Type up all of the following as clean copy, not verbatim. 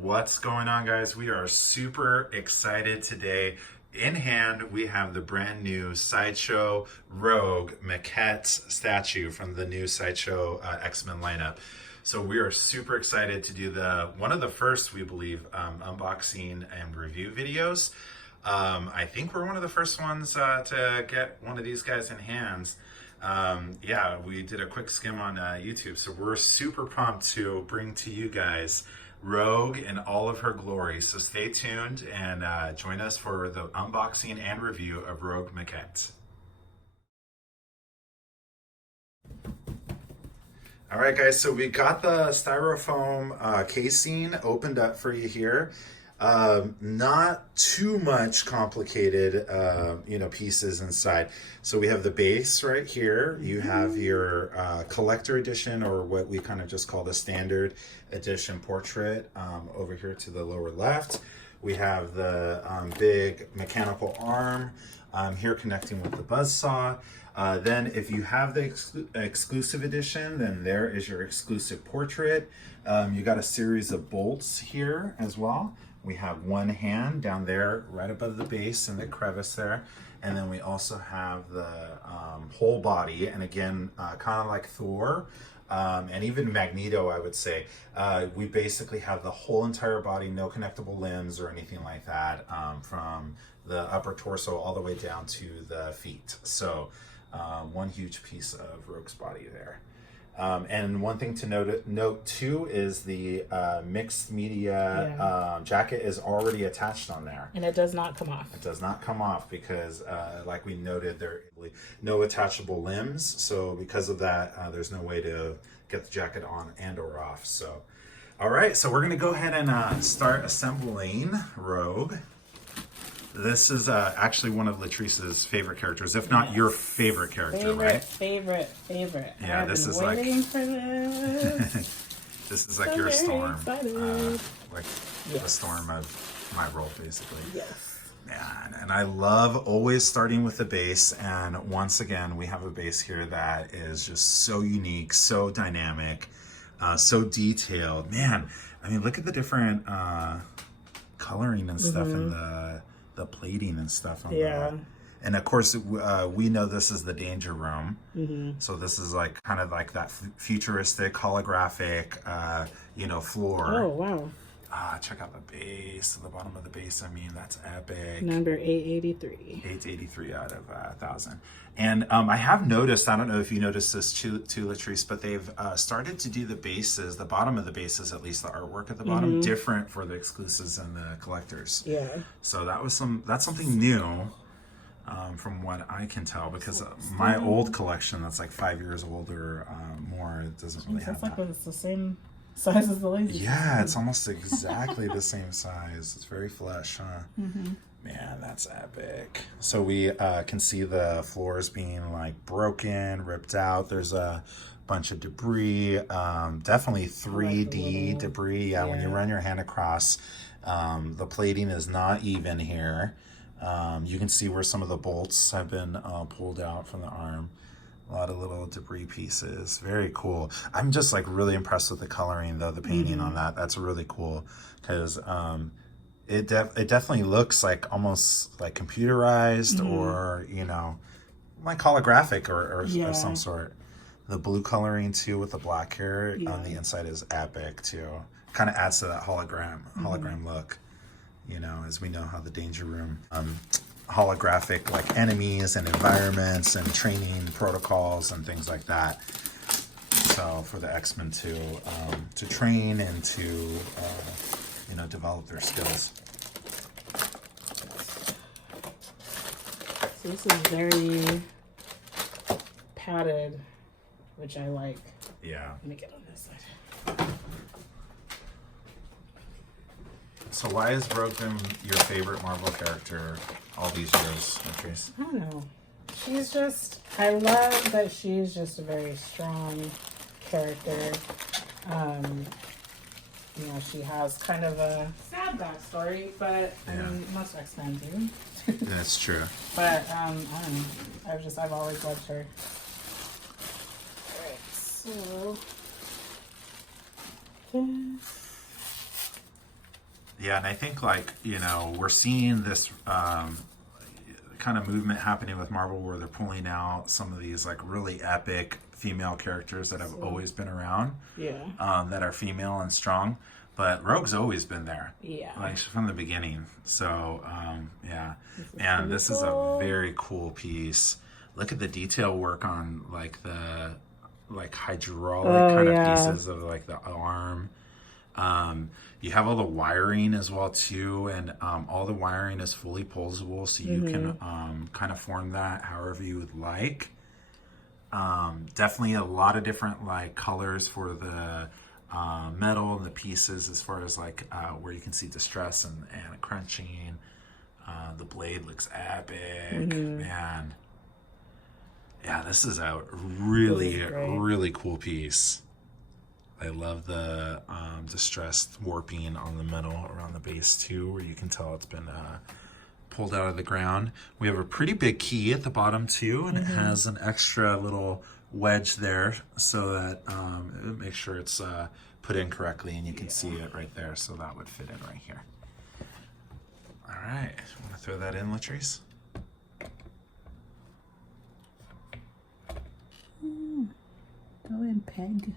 What's going on, guys? We are super excited today. In hand, we have the brand new Sideshow Rogue Maquette statue from the new Sideshow X-Men lineup. So we are super excited to do one of the first, we believe, unboxing and review videos. I think we're one of the first ones to get one of these guys in hands. Yeah, we did a quick skim on YouTube, so we're super pumped to bring to you guys Rogue in all of her glory. So stay tuned and join us for the unboxing and review of Rogue Maquette. All right, guys, so we got the styrofoam casing opened up for you here. Not too much complicated, pieces inside. So we have the base right here. You have your collector edition, or what we kind of just call the standard edition portrait over here to the lower left. We have the big mechanical arm here connecting with the buzzsaw. Then if you have the exclusive edition, then there is your exclusive portrait. You got a series of bolts here as well. We have one hand down there right above the base in the crevice there. And then we also have the whole body. And again, kind of like Thor and even Magneto, I would say. We basically have the whole entire body, no connectable limbs or anything like that, from the upper torso all the way down to the feet. So one huge piece of Rogue's body there. And one thing to note too is the mixed media jacket is already attached on there. And it does not come off. It does not come off because, like we noted, there are no attachable limbs. So because of that, there's no way to get the jacket on and or off. So, all right, so we're going to go ahead and start assembling Rogue. This is actually one of Latrice's favorite characters, if not your favorite character, right? Favorite. Yeah, this is like waiting for this. This is like your Storm, like yes. the Storm of my role, basically. Yes. Man, and I love always starting with the base. And once again, we have a base here that is just so unique, so dynamic, so detailed. Man, I mean, look at the different coloring and stuff in the plating and stuff on and of course we know this is the danger room, so this is like kind of like that futuristic holographic floor. Oh wow. Check out the base, the bottom of the base. I mean, that's epic. Number 883. 883 out of 1,000. And I have noticed, I don't know if you noticed this too, Latrice, but they've started to do the bases, the bottom of the bases, at least the artwork at the bottom, different for the exclusives and the collectors. Yeah. So that's something new from what I can tell, because my old collection that's like 5 years old or more, it doesn't really have that. It's the same size as the lazy. Yeah, it's almost exactly the same size. It's very flush, huh? Man, that's epic. So we can see the floors being like broken, ripped out. There's a bunch of debris, definitely 3D debris. Yeah, when you run your hand across, the plating is not even here. You can see where some of the bolts have been pulled out from the arm. A lot of little debris pieces. Very cool. I'm just like really impressed with the coloring though, the painting on that. That's really cool because it definitely looks like almost like computerized or, like holographic or of some sort. The blue coloring too with the black hair on the inside is epic too. Kind of adds to that hologram look, as we know how the danger room holographic like enemies and environments and training protocols and things like that. So for the X-Men to train and to develop their skills. So this is very padded, which I like. Yeah. Let me get on this side. So why is Rogue been your favorite Marvel character all these years, Latrice? I don't know. I love that she's just a very strong character. She has kind of a sad backstory, but I mean, most X-Men do. That's true. But I don't know. I've always loved her. Alright, so this Yeah, and I think, like, we're seeing this kind of movement happening with Marvel where they're pulling out some of these, like, really epic female characters that have always been around. Yeah. That are female and strong. But Rogue's always been there. Yeah. Like, from the beginning. So, yeah. And this is a very cool piece. Look at the detail work on, like, the, like, hydraulic kind of pieces of, like, the arm. You have all the wiring as well, too. And all the wiring is fully posable. So you can kind of form that however you would like. Definitely a lot of different, like, colors for the metal and the pieces, as far as, like, where you can see distress and crunching. The blade looks epic, man. Yeah, this is a really cool piece. I love the distressed warping on the metal around the base too, where you can tell it's been pulled out of the ground. We have a pretty big key at the bottom too, and it has an extra little wedge there so that it makes sure it's put in correctly, and you can see it right there, so that would fit in right here. All right, want to throw that in, Latrice? Go in, Peg.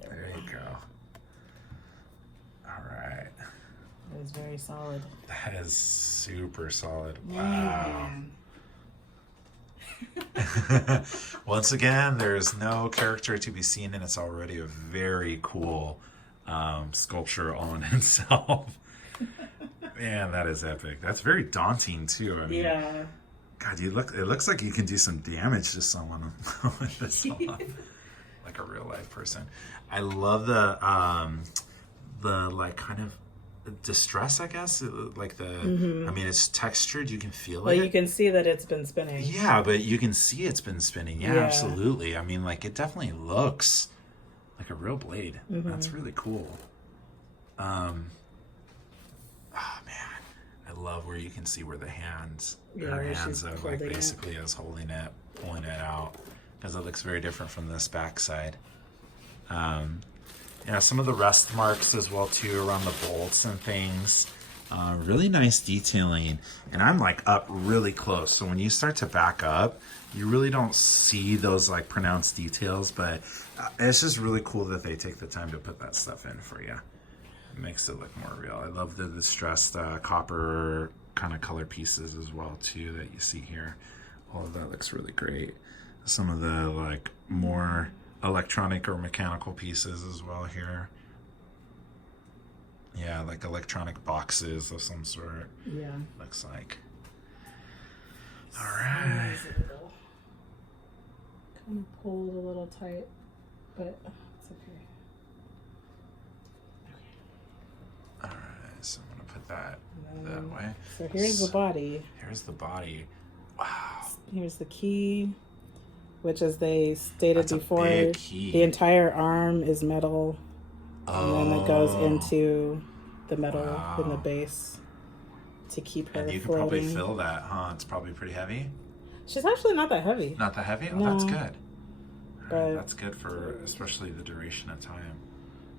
There you go. All right. It was very solid. That is super solid. Wow. Once again, there's no character to be seen, and it's already a very cool sculpture all in itself. Man, that is epic. That's very daunting too. I mean, Yeah. God, it looks like you can do some damage to someone with this on, like a real life person. I love the like kind of distress, I guess. Like the, I mean, it's textured. You can feel it. Well, you can see that it's been spinning. Yeah, but you can see it's been spinning. Yeah, Yeah. absolutely. I mean, like, it definitely looks like a real blade. That's really cool. Oh man, I love where you can see where the hands, her hands are like basically is holding it, pulling it out, because it looks very different from this backside. Yeah, some of the rust marks as well too around the bolts and things. Really nice detailing, and I'm like up really close, so when you start to back up, you really don't see those like pronounced details, but it's just really cool that they take the time to put that stuff in for you. It makes it look more real. I love the distressed copper kind of color pieces as well too that you see here. All of that looks really great. Some of the like more electronic or mechanical pieces as well here. Yeah, like electronic boxes of some sort. Yeah. Looks like. All right. Kind of pulled a little tight, but it's okay. All right, so I'm gonna put that that way. So here's the body. Here's the body. Wow. Here's the key, which, as they stated That's before, a big key. the entire arm is metal. Oh. And then it goes into the metal in the base to keep her And you can floating. probably fill that, huh? It's probably pretty heavy. She's actually not that heavy. Not that heavy? Oh, No. that's good. But That's good for especially the duration of time.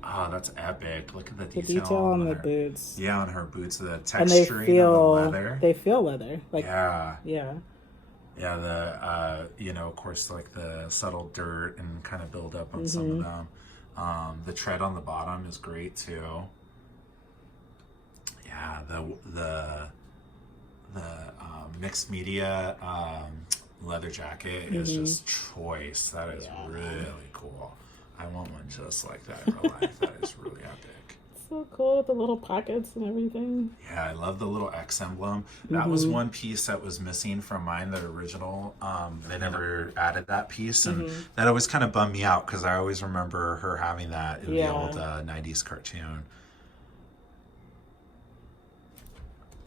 Oh, that's epic. Look at the the detail, detail on the her, boots. Yeah, on her boots, the texturing And they feel of the leather. They feel leather. Like Yeah. yeah. Yeah, the of course, like the subtle dirt and kind of build up on some of them. The tread on the bottom is great too. Yeah, the mixed media leather jacket is just choice. That is really cool. I want one just like that in real life. That is really epic. So cool with the little pockets and everything. Yeah, I love the little X emblem. That was one piece that was missing from mine, the original. They never added that piece, and that always kind of bummed me out because I always remember her having that in the old 90s cartoon.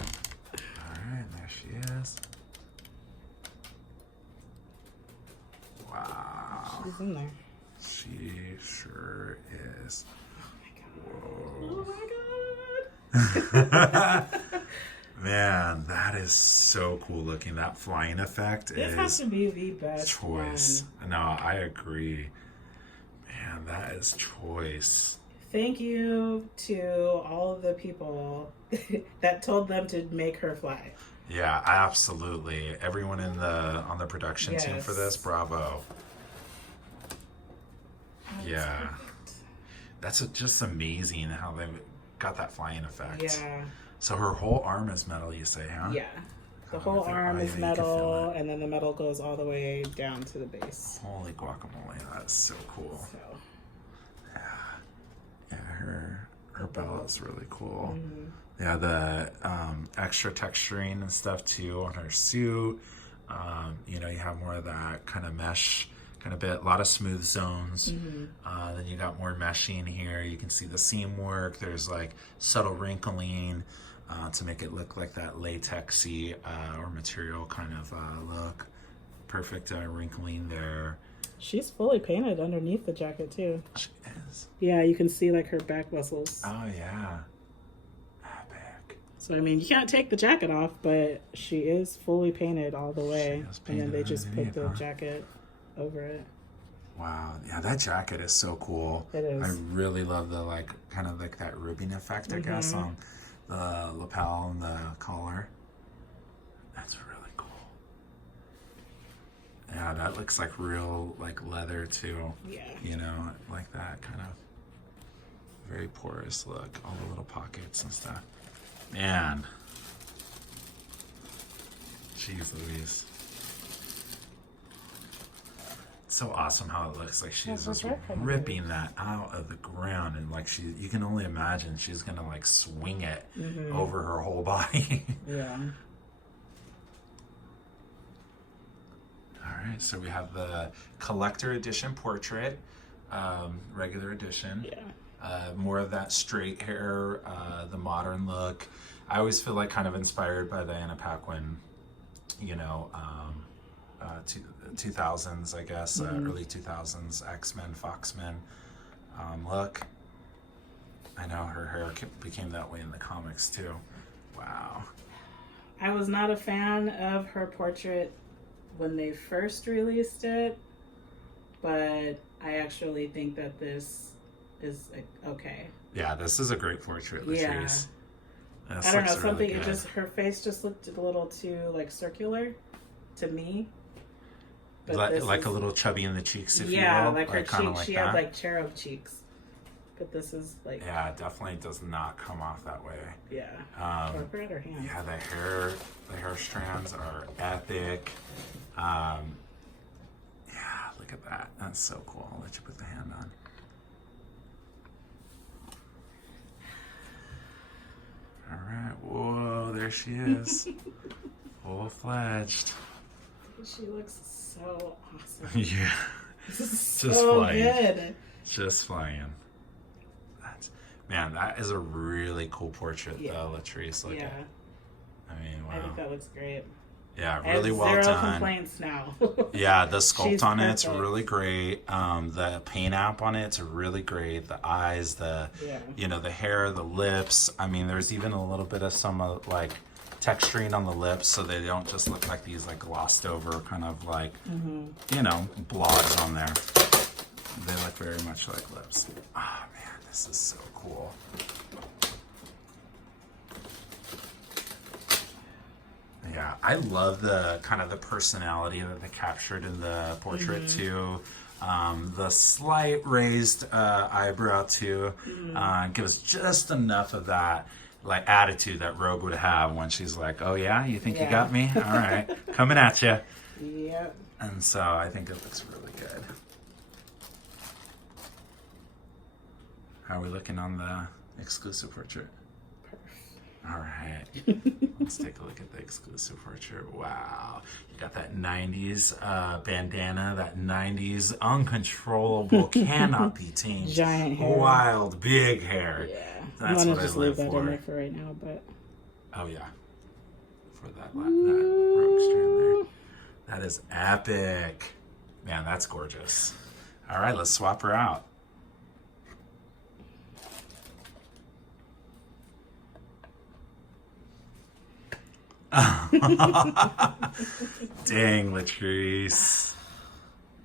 Alright, there she is. Wow. She's in there. She sure is. Oh my god. Man, that is so cool looking. That flying effect This is has to be the best choice. one. No, I agree. Man, that is choice. Thank you to all of the people that told them to make her fly. Yeah, absolutely. Everyone on the production team for this, bravo. Yeah. That's just amazing how they got that flying effect. Yeah. So her whole arm is metal, you say, huh? Yeah. The whole arm is metal, and then the metal goes all the way down to the base. Holy guacamole, that's so cool. So. Yeah, her belt is really cool. Mm-hmm. Yeah, the extra texturing and stuff too on her suit. You know, you have more of that kind of mesh kind of bit, a lot of smooth zones. Mm-hmm. Then you got more meshing here. You can see the seam work. There's like subtle wrinkling to make it look like that latexy or material kind of look. Perfect wrinkling there. She's fully painted underneath the jacket too. She is. Yeah, you can see like her back muscles. Oh yeah. Epic. So I mean, you can't take the jacket off, but she is fully painted all the way. And then they just put the jacket over it. Wow. Yeah, that jacket is so cool. It is. I really love the like kind of like that ribbing effect, I guess, on the lapel and the collar. That's really cool. Yeah, that looks like real like leather too. Yeah. You know, like that kind of very porous look. All the little pockets and stuff. Man. Jeez Louise. So awesome how it looks like she's just ripping that out of the ground, and like you can only imagine she's gonna like swing it over her whole body. Yeah. All right, so we have the collector edition portrait, regular edition. Yeah. More of that straight hair, the modern look. I always feel like kind of inspired by Diana Paquin, you know, 2000s, I guess, early 2000s X-Men, Foxmen look. I know her hair became that way in the comics too. Wow. I was not a fan of her portrait when they first released it, but I actually think that this is okay. Yeah, this is a great portrait, Latrice. Yeah. I don't know, something, really her face just looked a little too like circular to me. But like a little chubby in the cheeks, if you will. Yeah, like her cheeks, like she had like cherub cheeks. But this is like... Yeah, it definitely does not come off that way. Yeah. Portrait or hands? Yeah, the hair strands are epic. Yeah, look at that. That's so cool. I'll let you put the hand on. All right. Whoa, there she is. Full-fledged. She looks so awesome. Yeah. This is so good. Just flying. Man, that is a really cool portrait, though, Latrice. Look at. I mean, wow. I think that looks great. Yeah, really well done. Zero complaints now. Yeah, the sculpt on it's really great. The paint app on it's really great. The eyes, the hair, the lips. I mean, there's even a little bit of some like texturing on the lips, so they don't just look like these like glossed over kind of like blobs on there. They look very much like lips. Oh man, this is so cool. Yeah, I love the kind of the personality that they captured in the portrait too. The slight raised eyebrow too gives just enough of that like attitude that Rogue would have when she's like, "Oh yeah, you think you got me? All right, coming at you." Yep. And so I think it looks really good. How are we looking on the exclusive portrait? All right, let's take a look at the exclusive portrait. Wow, you got that 90s bandana, that 90s uncontrollable, cannot be tamed, giant hair, wild, big hair. Yeah, that's I'm what just I live leave that for. in there for right now, but oh yeah, for that rogue strand there. That is epic, man. That's gorgeous. All right, let's swap her out. Dang, Latrice.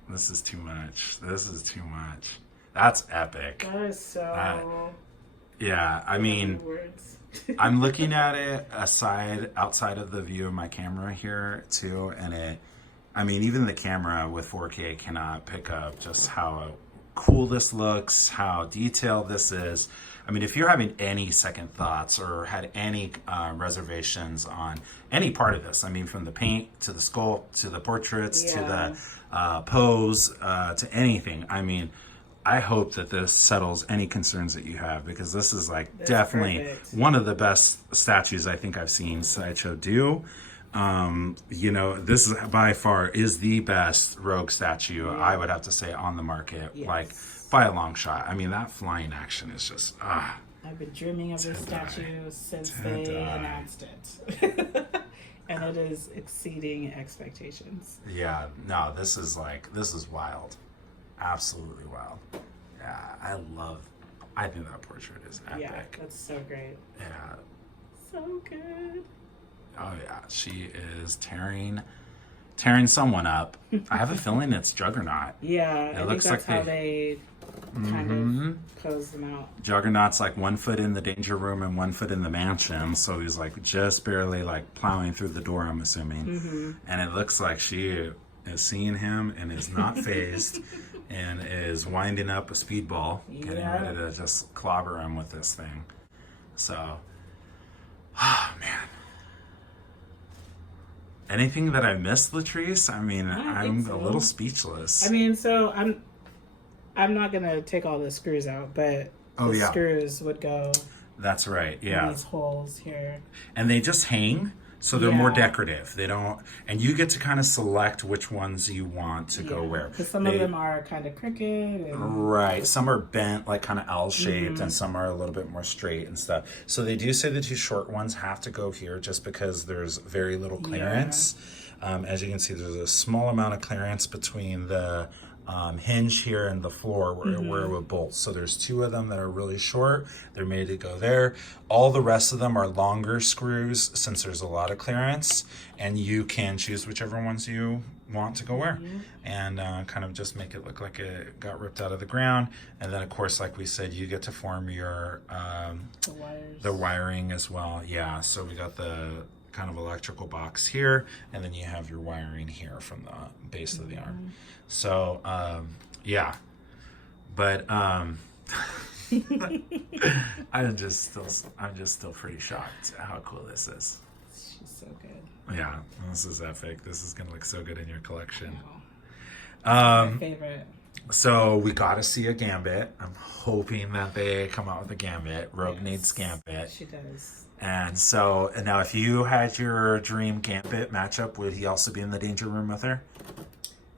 This is too much. This is too much. That's epic. That is so. Yeah, I mean, Words. I'm looking at it outside of the view of my camera here too, and I mean, even the camera with 4K cannot pick up just how cool this looks, how detailed this is. I mean, if you're having any second thoughts or had any reservations on any part of this, I mean, from the paint to the sculpt to the portraits to the pose to anything, I mean, I hope that this settles any concerns that you have, because this is like definitely perfect. One of the best statues I think I've seen Sideshow do. You know, this is by far is the best rogue statue I would have to say on the market, like by a long shot. I mean, that flying action is just I've been dreaming of this statue since they announced it. And it is exceeding expectations. Yeah, no, this is wild. Absolutely wild. Yeah, I think that portrait is epic. Yeah, that's so great. Yeah. So good. Oh yeah, she is tearing someone up. I have a feeling it's Juggernaut. Yeah, I think that's how they kind of pose them out. Juggernaut's like 1 foot in the danger room and 1 foot in the mansion, so he's like just barely like plowing through the door, I'm assuming. And it looks like she is seeing him and is not phased and is winding up a speedball, getting ready to just clobber him with this thing. So, oh man. Anything that I missed, Latrice? I mean, I'm a little speechless. I mean, so I'm not gonna take all the screws out, but the screws would go. That's right. Yeah. In these holes here. And they just hang, so they're more decorative. They don't, and you get to kind of select which ones you want to go where. Because some of them are kind of crooked. And... Right. Some are bent, like kind of L-shaped, and some are a little bit more straight and stuff. So they do say the two short ones have to go here just because there's very little clearance. As you can see, there's a small amount of clearance between the hinge here and the floor where it would bolt. So there's two of them that are really short. They're made to go there. All the rest of them are longer screws since there's a lot of clearance, and you can choose whichever ones you want to go where and kind of just make it look like it got ripped out of the ground. And then of course, like we said, you get to form your the wiring as well. Yeah, so we got the kind of electrical box here, and then you have your wiring here from the base of the arm. So yeah, but I'm just still pretty shocked at how cool this is. She's so good. Yeah, this is epic. This is gonna look so good in your collection. My favorite. So we got to see a Gambit. I'm hoping that they come out with a Gambit. Rogue needs Gambit. She does. And so, and now if you had your dream Gambit matchup, would he also be in the danger room with her?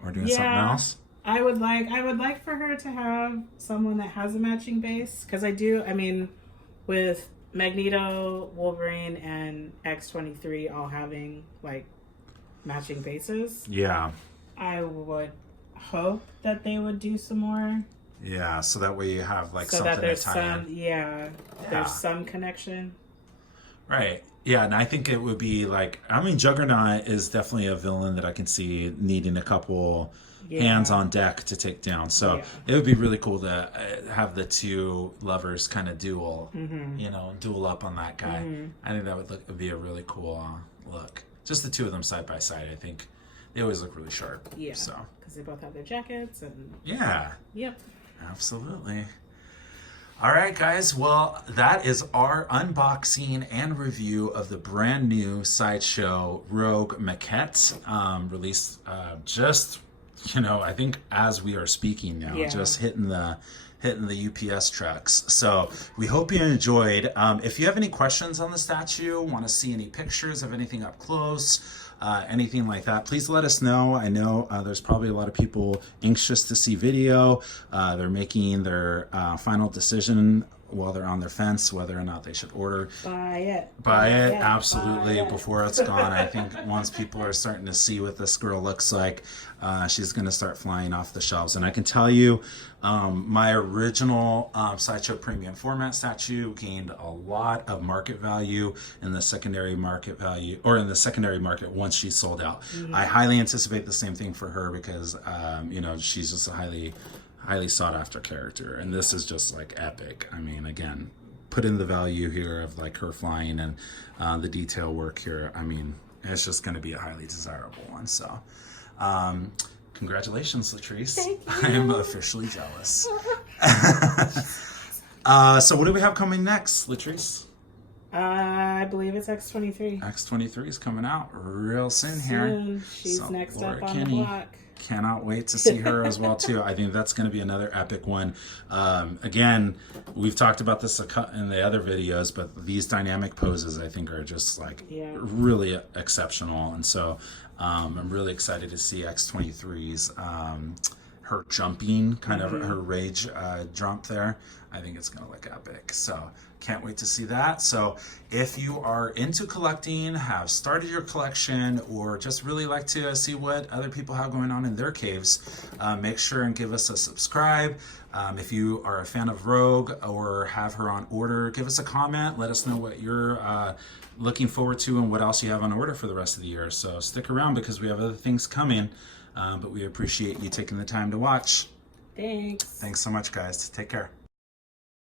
Or doing something else? I would like for her to have someone that has a matching base. Because I mean, with Magneto, Wolverine, and X-23 all having, like, matching bases. Yeah. I would hope that they would do some more. Yeah, so that way you have, like, so something that there's to tie some, in. There's some connection. Right. Yeah, and I think it would be like, I mean, Juggernaut is definitely a villain that I can see needing a couple hands on deck to take down. So it would be really cool to have the two lovers kind of duel, duel up on that guy. I think that would be a really cool look. Just the two of them side by side, I think they always look really sharp. Yeah, so because they both have their jackets and Yep. Absolutely. All right, guys. Well, that is our unboxing and review of the brand new Sideshow Rogue Maquette, released just, I think as we are speaking now, just hitting the UPS trucks. So we hope you enjoyed. If you have any questions on the statue, want to see any pictures of anything up close, anything like that, please let us know. I know there's probably a lot of people anxious to see video. They're making their final decision while they're on their fence whether or not they should order. Buy it, absolutely, before it's gone. I think once people are starting to see what this girl looks like, she's going to start flying off the shelves. And I can tell you, my original Sideshow Premium Format statue gained a lot of market value in the secondary market once she sold out. I highly anticipate the same thing for her because, she's just a highly sought after character, and this is just like epic. I mean, again, put in the value here of like her flying and the detail work here. I mean, it's just going to be a highly desirable one. So congratulations, Latrice. Thank you. I am officially jealous. So what do we have coming next, Latrice? I believe it's X-23. X-23 is coming out real soon here. She's So next Laura up on Kinney, the block. Cannot wait to see her as well too. I think that's going to be another epic one. Again, we've talked about this in the other videos, but these dynamic poses I think are just like really exceptional, and so I'm really excited to see X-23's her jumping, kind of her rage jump there. I think it's going to look epic. So can't wait to see that. So if you are into collecting, have started your collection, or just really like to see what other people have going on in their caves, make sure and give us a subscribe. If you are a fan of Rogue or have her on order, give us a comment. Let us know what you're looking forward to and what else you have on order for the rest of the year. So stick around because we have other things coming. But we appreciate you taking the time to watch. Thanks. Thanks so much, guys. Take care.